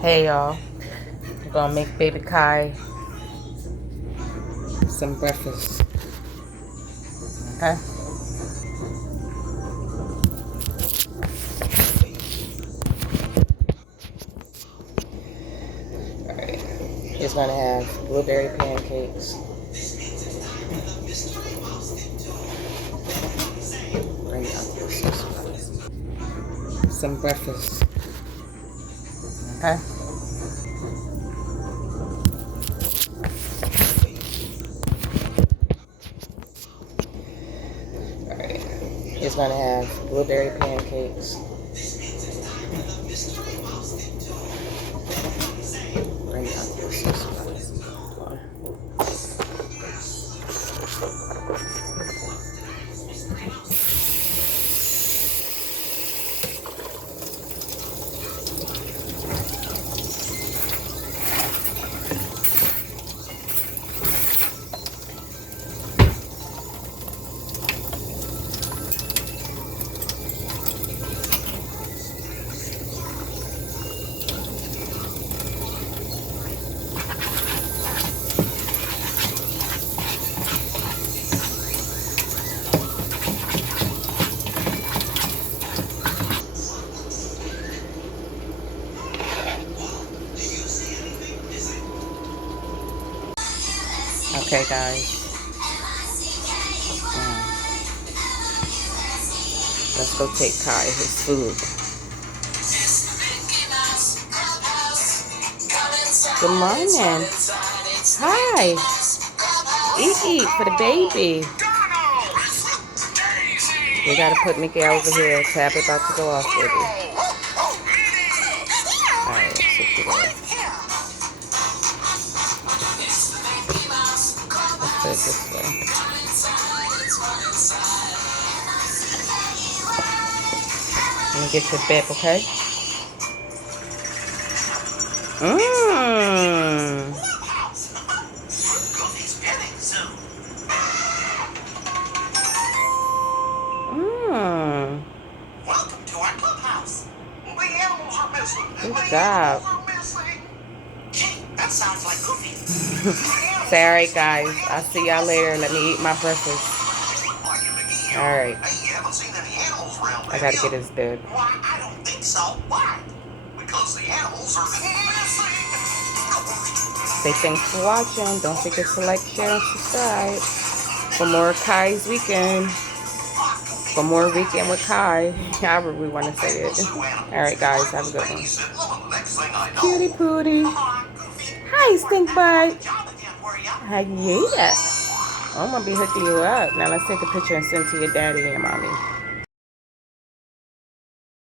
Hey y'all, I'm gonna make baby Kai some breakfast. Okay? Alright. He's gonna have blueberry pancakes. Bring out some breakfast. Okay? Alright. He's gonna have blueberry pancakes. Bring out Okay, guys. Let's go take Kai his food. Good morning. Hi. Eat for the baby. We gotta put Mickey over here. Tab about to go off, baby. Alright, sit you there. Let's put it this way. Let me get your bib, okay? Mmm. Mmm. Welcome to our clubhouse. The animals are missing. Good job. Gee, that sounds like Goofy. Sorry, guys. I'll see y'all later. Let me eat my breakfast. Alright. Hey, you haven't seen any animals around I gotta get his bib. Why, I don't think so. Why? Because the animals are missing. Say thanks for watching. Don't forget to like, share, and subscribe for more Kai's weekend. For more weekend with Kai. However we want to say it. Alright, guys. Have a good one. Cutie pootie. Hi, stink bug. Hi, yeah. I'm going to be hooking you up. Now let's take a picture and send to your daddy and your mommy.